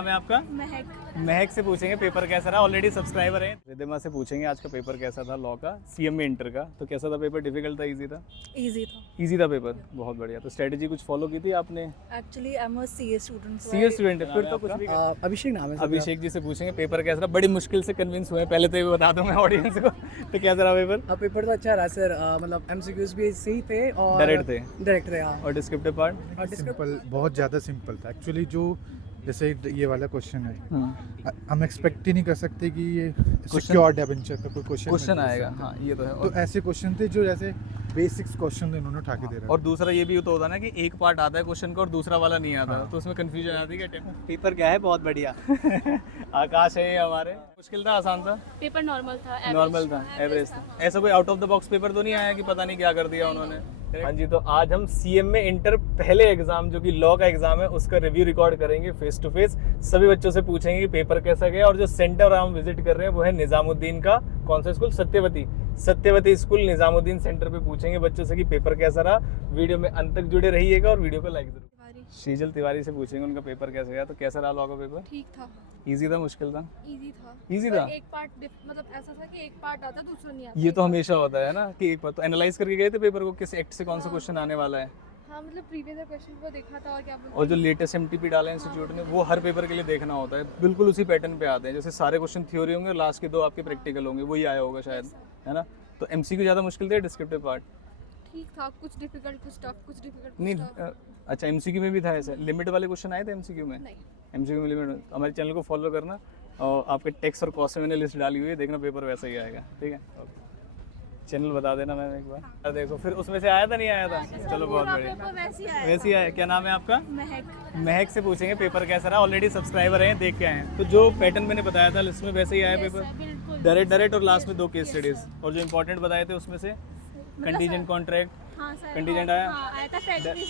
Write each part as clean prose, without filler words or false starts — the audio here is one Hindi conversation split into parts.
नाम है आपका? महक। महक से पूछेंगे पेपर कैसा रहा। ऑलरेडी सब्सक्राइबर हैं। रिद्धिमा से पूछेंगे आज का पेपर कैसा था लॉ का, सीएमए इंटर का। तो कैसा था पेपर? डिफिकल्ट था, इजी था? इजी था। इजी था पेपर, बहुत बढ़िया। तो स्ट्रेटजी कुछ फॉलो की थी आपने? Actually I am a CA student. CA student है फिर तो कुछ भी अभिषेक नाम है सर। अभिषेक जी से पूछेंगे पेपर कैसा रहा। बड़ी मुश्किल से कन्विंस हुए, पहले तो ये बता दूं मैं ऑडियंस को। तो कैसा रहा पेपर? हाँ, पेपर तो अच्छा रहा सर। मतलब एमसीक्यूज भी सही थे और डायरेक्ट थे। हाँ, और डिस्क्रिप्टिव पार्ट सिंपल, बहुत ज़्यादा सिंपल था एक्चुअली। जो जैसे ये वाला क्वेश्चन है, हम एक्सपेक्ट ही नहीं कर सकते कि ये सिक्योर डिबेंचर का कोई क्वेश्चन आएगा। हाँ ये तो है। तो ऐसे क्वेश्चन थे जो जैसे बेसिक्स क्वेश्चन इन्होंने उठा के दे रहा और दूसरा ये भी तो होता है ना कि एक पार्ट आता है क्वेश्चन का और दूसरा वाला नहीं आता, तो उसमें कंफ्यूजन आती है। क्या पेपर क्या है? बहुत बढ़िया। आकाश है ये हमारे। मुश्किल था, आसान था? पेपर नॉर्मल था। नॉर्मल था, एवरेज था। ऐसा कोई out of the box paper तो नहीं आया कि पता नहीं क्या कर दिया उन्होंने? हाँ जी, तो आज हम सीएमए इंटर पहले एग्जाम जो कि लॉ का एग्जाम है उसका रिव्यू रिकॉर्ड करेंगे फेस टू फेस। सभी बच्चों से पूछेंगे कि पेपर कैसा गया। और जो सेंटर हम विजिट कर रहे हैं वो है निजामुद्दीन का, कौन सा school? Satyavati school Nizamuddin centre पे पूछेंगे बच्चों से कि पेपर कैसा रहा। वीडियो में अंत तक जुड़े रहिएगा और वीडियो को लाइक जरूर। शीजल तिवारी से पूछेंगे उनका पेपर कैसा गया। तो कैसा रहा लॉ का पेपर? ठीक था। इजी था, मुश्किल था? इजी था। इजी था। एक पार्ट मतलब ऐसा था कि एक पार्ट आता दूसरा नहीं आता। ये तो हमेशा होता है ना कि एक बार तो एनालाइज करके गए थे पेपर को, किस एक्ट से कौन सा क्वेश्चन आने वाला है। हाँ मतलब प्रीवियस क्वेश्चन को देखा था और क्या और जो लेटेस्ट एमटीपी डाला है इंस्टीट्यूट ने वो हर पेपर के लिए देखना होता है। बिल्कुल उसी पैटर्न पे आते हैं, जैसे सारे क्वेश्चन थ्योरी होंगे, लास्ट के 2 आपके प्रैक्टिकल होंगे, वही आया होगा शायद, है ना? तो एमसीक्यू ज़्यादा मुश्किल थे, डिस्क्रिप्टिव पार्ट ठीक था। कुछ डिफिकल्ट, कुछ टफ, कुछ डिफिकल्ट। नहीं? अच्छा, एमसीक्यू में भी था ऐसा? लिमिट वाले क्वेश्चन आए थे एमसीक्यू में? नहीं। एमसीक्यू में लिमिट। हमारे चैनल को फॉलो करना और आपके टेक्स्ट और कॉस्ट में मैंने लिस्ट डाली हुई है, देखना पेपर वैसा ही आएगा। ठीक है, चैनल बता देना मैम एक बार। देखो फिर उसमें से आया था, नहीं आया था? चलो बहुत बढ़िया, वैसे ही आया। क्या नाम है आपका? महक। महक से पूछेंगे पेपर कैसा रहा। ऑलरेडी सब्सक्राइबर हैं, देख के आए हैं। तो जो पैटर्न मैंने बताया था लिस्ट में वैसे ही आया पेपर, डायरेक्ट और लास्ट में 2 केस स्टडीज। और जो इम्पोर्टेंट बताए थे उसमें से कंटीजेंट कॉन्ट्रैक्ट, कंटीजेंट आया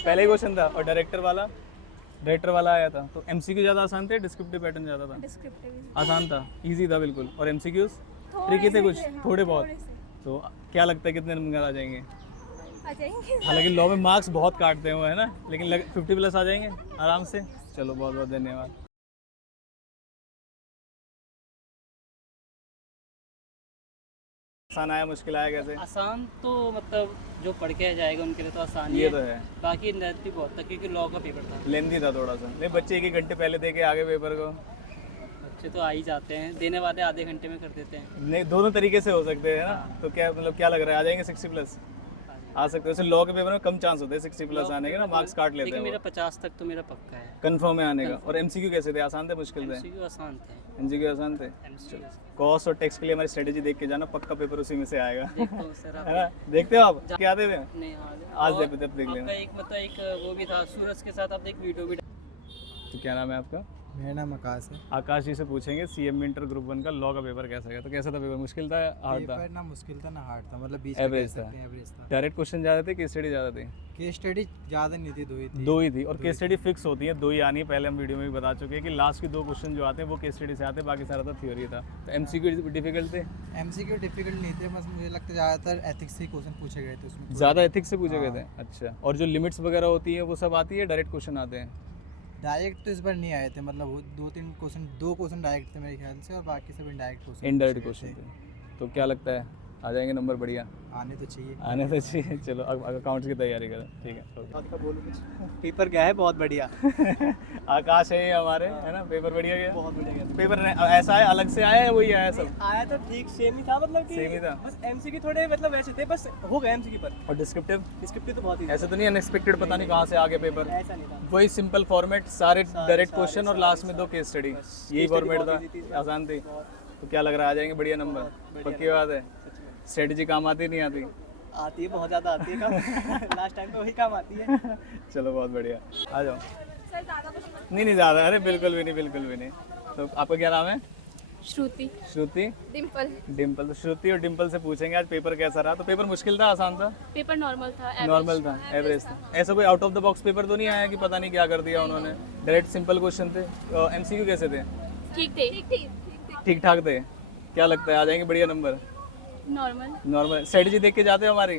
पहले ही क्वेश्चन था। और डायरेक्टर वाला आया था। तो एमसीक्यू ज़्यादा आसान थे, डिस्क्रिप्टिव पैटर्न ज़्यादा था? डिस्क्रिप्टिव आसान था, इजी था बिल्कुल। और एमसीक्यूज ट्रिकी थे कुछ, थोड़े बहुत। तो क्या लगता है कितने नंबर आ जाएंगे? हालांकि लॉ में मार्क्स बहुत काटते हुए हैं ना, लेकिन 50+ आ जाएंगे आराम से। चलो बहुत बहुत धन्यवाद। आसान आया, मुश्किल आया कैसे? आसान तो मतलब जो पढ़ के जाएगा उनके लिए तो आसान ही ये है। तो है। बाकी लेंथी बहुत था क्योंकि लॉ का पेपर था। लेंथी था थोड़ा सा। नहीं, बच्चे 1 घंटे पहले दे के आगे पेपर को। बच्चे तो आ ही जाते हैं, देने वाले आधे घंटे में कर देते हैं। नहीं, दोनों तरीके से हो सकते हैं ना। तो क्या मतलब क्या लग रहा है, आ जाएंगे 60+? आ सकते हैं। वैसे लॉ के पेपर में कम चांस होते हैं 60+ आने के ना, मार्क्स काट लेते लेकिन हैं। मेरा 50 तक तो मेरा पक्का है, कंफर्म है आने का। और एमसीक्यू कैसे थे? आसान थे, मुश्किल थे? एमसीक्यू आसान थे। एमसीक्यू आसान थे। कॉस्ट और टैक्स के लिए हमारी स्ट्रेटेजी देख के जाना, पक्का पेपर उसी में से आएगा। देखता हूँ सर। है ना? देखते हो आप क्या आते थे? नहीं आज और देख लेना। आपका एक मतलब एक वो भी था सूरज के साथ, आप एक वीडियो भी। तो क्या नाम है आपका? मेरा नाम आकाश है। आकाश जी से पूछेंगे सीएमए इंटर ग्रुप 1 का लॉ का पेपर कैसा गया। तो कैसा था पेपर? मुश्किल था, हार्ड था? पेपर ना मुश्किल था ना हार्ड था, मतलब बीच एवरेज था। एवरेज था। डायरेक्ट क्वेश्चन ज़्यादा थे, केस स्टडी ज़्यादा थी? केस स्टडी ज़्यादा नहीं थी, 2 ही थी। 2 ही थी। और केस स्टडी फिक्स होती है, 2 ही आनी है। पहले हम वीडियो में भी बता चुके हैं कि लास्ट के 2 क्वेश्चन जो आते हैं वो केस स्टडी से आते हैं, बाकी सारा तो थ्योरी था। तो एमसीक्यू डिफिकल्ट थे? एमसीक्यू डिफिकल्ट नहीं थे, बस मुझे लगता है ज़्यादातर एथिक्स के क्वेश्चन पूछे गए थे उसमें। ज़्यादा एथिक्स से पूछे गए थे? अच्छा। और जो लिमिट्स वगैरह होती है वो सब आती है, डायरेक्ट क्वेश्चन आते हैं? डायरेक्ट तो इस बार नहीं आए थे, मतलब वो 2 क्वेश्चन डायरेक्ट थे मेरे ख्याल से, और बाकी सब इनडायरेक्ट क्वेश्चन। इनडायरेक्ट क्वेश्चन थे। तो क्या लगता है आ जाएंगे नंबर? बढ़िया आने तो चाहिए। आने तो चाहिए। चलो अब अकाउंट्स की तैयारी करें। ठीक है। पेपर क्या है? बहुत बढ़िया। आकाश है ये हमारे, है ना? पेपर बढ़िया गया? बहुत बढ़िया गया। पेपर ऐसा है, अलग से आया है, वही आया सब? आया तो ठीक सेम ही था, मतलब कि सेम ही था। बस एमसीक्यू थोड़े मतलब वैसे थे, बस हो गया एमसीक्यू पर। और डिस्क्रिप्टिव तो बहुत ही ऐसा तो नहीं अनएक्सपेक्टेड, पता नहीं कहाँ से आ गया पेपर? ऐसा नहीं था। वही सिंपल फॉर्मेट, सारे डायरेक्ट क्वेश्चन और लास्ट में 2 केस स्टडी, यही फॉर्मेट था, आसान थी। तो क्या लग रहा है आ जाएंगे बढ़िया नंबर? पक्की बात है? स्ट्रेटजी काम आती नहीं आती? आती है, बहुत ज़्यादा आती है काम। लास्ट टाइम तो वही काम आती है। चलो बहुत बढ़िया, आ जाओ। नहीं ज़्यादा, अरे बिल्कुल भी नहीं। तो आपका क्या नाम है? श्रुति। डिम्पल। तो श्रुति और डिम्पल से पूछेंगे आज पेपर कैसा रहा। तो पेपर मुश्किल था, आसान था? पेपर नॉर्मल था, एवरेज था। ऐसा कोई out of the box paper तो नहीं आया कि पता नहीं क्या कर दिया उन्होंने? डायरेक्ट सिंपल क्वेश्चन थे। एमसीक्यू कैसे थे? ठीक ठाक थे। क्या लगता है आ जाएंगे बढ़िया नंबर? नॉर्मल। स्ट्रेटजी देख के जाते हो हमारी?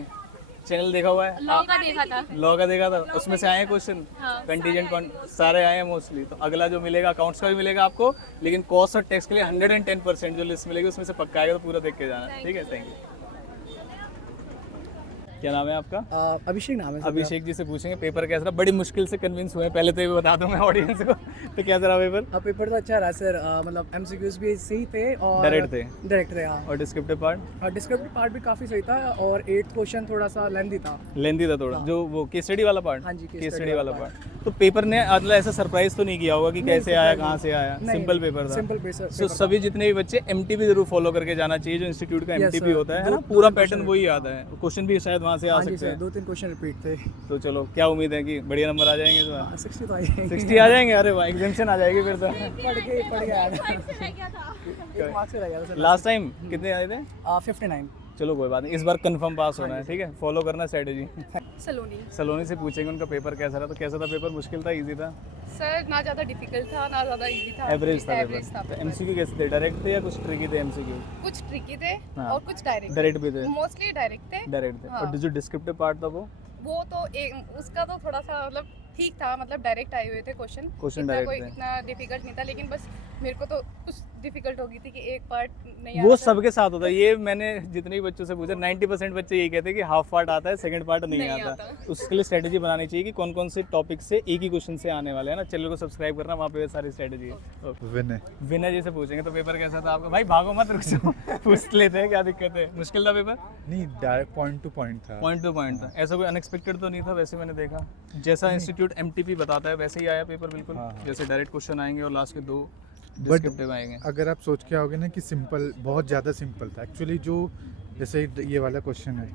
चैनल देखा हुआ है? लॉ का देखा था। लॉ का देखा था, उसमें से आए हैं क्वेश्चन? हाँ, कंटीजेंट सारे आए हैं मोस्टली। तो अगला जो मिलेगा अकाउंट्स का भी मिलेगा आपको, लेकिन कॉस्ट और टैक्स के लिए 110% जो लिस्ट मिलेगी उसमें से पक्का आएगा, तो पूरा देख के जाना। ठीक है, थैंक यू। क्या नाम है आपका? अभिषेक नाम है। अभिषेक जी से पूछेंगे पेपर कैसा रहा। बड़ी मुश्किल से कन्विंस हुए हैं, पहले तो ये बता दूं मैं ऑडियंस को। तो कैसा रहा पेपर? पेपर तो अच्छा रहा सर, मतलब एमसीक्यूज भी सही थे और डायरेक्ट थे? डायरेक्ट थे हाँ। और डिस्क्रिप्टिव पार्ट? और डिस्क्रिप्टिव पार्ट भी काफ़ी सही था और 8th क्वेश्चन थोड़ा सा लेंथी था। लेंदी था थोड़ा, जो वो केस स्टडी वाला पार्ट? हाँ जी, केस स्टडी वाला पार्ट। तो पेपर ने मतलब ऐसा सरप्राइज तो नहीं किया होगा कि कैसे आया, कहाँ से आया? सिंपल पेपर था? Simple paper. तो सभी जितने भी बच्चे एमटीपी जरूर फॉलो करके जाना चाहिए, जो इंस्टीट्यूट का Yes, एमटीपी sir. होता है ना, दो- पूरा दो पैटर्न question- वही आता है। क्वेश्चन भी शायद वहाँ से आ हाँ जी सकते सर, हैं। 2-3 क्वेश्चन रिपीट थे। तो चलो, क्या उम्मीद है कि बढ़िया नंबर आ जाएंगे इस बार? 60 तो आएंगे। 60 आ जाएंगे? अरे वाह, एग्जामिशन आ जाएगी फिर तो। पढ़ गया रह गया था। एक मार्क्स से रह गया था सर। लास्ट टाइम कितने आए थे? 59। चलो कोई बात नहीं, इस बार कंफर्म पास होना है। ठीक है, फॉलो करना स्ट्रेटेजी। सलोनी। सलोनी से पूछेंगे उनका पेपर कैसा रहा। तो कैसा था पेपर? मुश्किल था, इजी था? सर ना ज़्यादा डिफिकल्ट था ना ज़्यादा इजी था। एवरेज था एवरेज था पेपर। तो पेपर। एमसीक्यू कैसे थे? डायरेक्ट थे या कुछ ट्रिकी थे एमसीक्यू? कुछ ट्रिकी थे हाँ। और कुछ डायरेक्ट। डायरेक्ट भी थे? मोस्टली डायरेक्ट थे। डायरेक्ट थे। हाँ। और जो डिस्क्रिप्टिव पार्ट था वो तो उसका तो थोड़ा सा मतलब ठीक था, मतलब डायरेक्ट आए हुए थे क्वेश्चन। Question इतना direct कोई थे। इतना डिफिकल्ट नहीं था, लेकिन बस मेरे को तो कुछ डिफिकल्ट हो गई थी कि एक पार्ट नहीं वो आता था। सबके साथ होता है। ये मैंने जितने भी बच्चों से पूछा, 90% बच्चे यही कहते हैं कि हाफ पार्ट आता है, सेकंड पार्ट नहीं नहीं आता। आता। उसके लिए स्ट्रेटेजी बनानी चाहिए कि कौन कौन से टॉपिक से एक ही क्वेश्चन से आने वाले हैं ना। चैनल को सब्सक्राइब करना, वहाँ पे सारी स्ट्रेटेजी है। विनय विनय जी से पूछेंगे तो पेपर कैसा था आपका? भाई भागो मत, रुक जाओ। पूछ लेते हैं, क्या दिक्कत है? मुश्किल था पेपर? नहीं, डायरेक्ट पॉइंट टू पॉइंट था। पॉइंट टू पॉइंट था। ऐसा कोई अनएक्सपेक्टेड तो नहीं था? वैसे मैंने देखा जैसा इंस्टीट्यूट एमटीपी बताता है वैसे ही आया पेपर बिल्कुल। हाँ, हाँ। जैसे डायरेक्ट क्वेश्चन आएंगे और लास्ट के 2 बट डिस्क्रिप्टिव आएंगे। अगर आप सोच के आओगे ना कि सिंपल, बहुत ज़्यादा सिंपल था एक्चुअली। जो जैसे ये वाला क्वेश्चन है,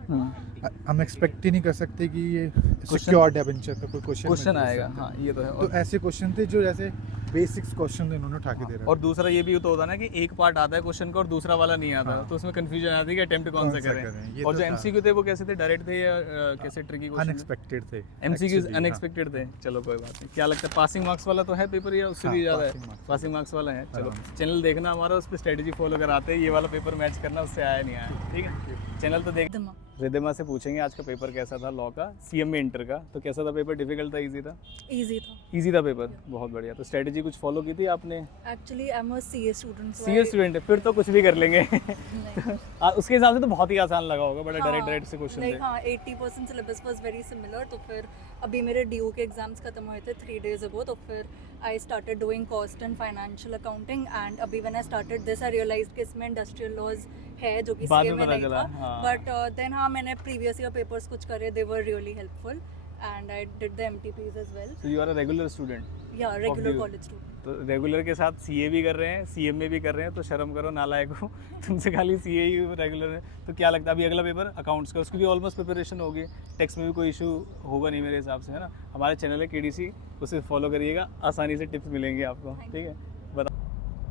हम एक्सपेक्ट ही नहीं कर सकते कि ये सिक्योर डिबेंचर का कोई क्वेश्चन आएगा। हाँ, ये तो है। तो ऐसे क्वेश्चन थे जो जैसे बेसिक्स क्वेश्चन इन्होंने उठा के दे रहा और दूसरा ये भी तो होता है ना कि एक पार्ट आता है क्वेश्चन का और दूसरा वाला नहीं आता। हाँ। तो उसमें कंफ्यूजन आती है कि अटेम्प्ट कौन सा करें। ये और तो जो था। एमसीक्यू थे वो कैसे थे? डायरेक्ट थे या कैसे ट्रिकी क्वेश्चन? अनएक्सपेक्टेड थे एमसीक्यूज actually, हाँ। अनएक्सपेक्टेड थे। चलो कोई बात नहीं। क्या लगता है पासिंग मार्क्स वाला तो है पेपर या उससे भी हाँ, ज़्यादा है? passing marks। पासिंग मार्क्स वाला है। चलो, हाँ। चैनल देखना हमारा, उस पर स्ट्रेटेजी फॉलो कराते हैं। ये वाला पेपर मैच करना, उससे आया नहीं आया। ठीक है, चैनल तो देख। रिद्धिमा से पूछेंगे आज का पेपर कैसा था लॉ का, सीएमए इंटर का। तो कैसा था पेपर? डिफिकल्ट था, इजी था? इजी था इजी था पेपर, बहुत बढ़िया। तो स्ट्रेटेजी कुछ फॉलो की थी आपने? Actually I am a CA student CA student है, फिर तो कुछ भी कर लेंगे। उसके हिसाब से तो बहुत ही आसान लगा होगा, बड़ा डायरेक्ट से क्वेश्चन थे। लाइक हाँ 80% सिलेबस वाज वेरी सिमिलर। तो फिर अभी मेरे ड्यू के एग्जाम्स खत्म हुए थे 3 days ago। तो फिर I started doing cost and financial accounting and अभी when I started this I realized कि इसमें इंडस्ट्रियल लॉज है जो कि बाद सीए में में पता नहीं चला, था। हाँ। बट देन हाँ मैंने प्रीवियस ईयर पेपर्स कुछ करे, they were really helpful and I did the MTPs as well. So you are a regular student? या रेगुलर DU? College student. तो रेगुलर के साथ सीए भी कर रहे हैं, सीएमए भी कर रहे हैं, तो शर्म करो नालायक हो। तुमसे खाली सीए ही रेगुलर है। तो क्या लगता है अभी अगला पेपर अकाउंट्स का, उसकी भी ऑलमोस्ट प्रिपरेशन होगी? टैक्स में भी कोई इशू होगा नहीं मेरे हिसाब से, है ना? हमारे चैनल है केडीसी, उसे फॉलो करिएगा, आसानी से टिप्स मिलेंगे आपको। ठीक है, बता।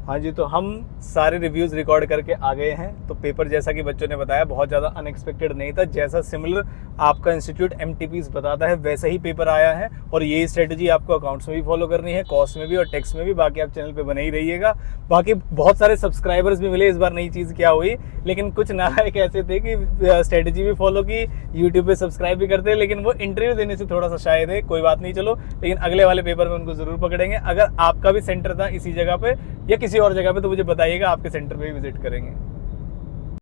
हाँ जी, तो हम सारे रिव्यूज़ रिकॉर्ड करके आ गए हैं। तो पेपर जैसा कि बच्चों ने बताया बहुत ज़्यादा अनएक्सपेक्टेड नहीं था। जैसा सिमिलर आपका इंस्टीट्यूट एमटीपीज बताता है वैसा ही पेपर आया है। और यही स्ट्रेटजी आपको अकाउंट्स में भी फॉलो करनी है, कॉस्ट में भी और टैक्स में भी। बाकी आप चैनल पे बने ही रहिएगा। बाकी बहुत सारे सब्सक्राइबर्स भी मिले इस बार। नई चीज़ क्या हुई, लेकिन कुछ नालायक ऐसे थे कि स्ट्रेटजी भी फॉलो की, यूट्यूब पे सब्सक्राइब भी करते, लेकिन वो इंटरव्यू देने से थोड़ा सा शायद है। कोई बात नहीं, चलो, लेकिन अगले वाले पेपर में उनको ज़रूर पकड़ेंगे। अगर आपका भी सेंटर था इसी जगह पे या किसी और जगह पे तो मुझे बताइएगा, आपके सेंटर पे भी विजिट करेंगे।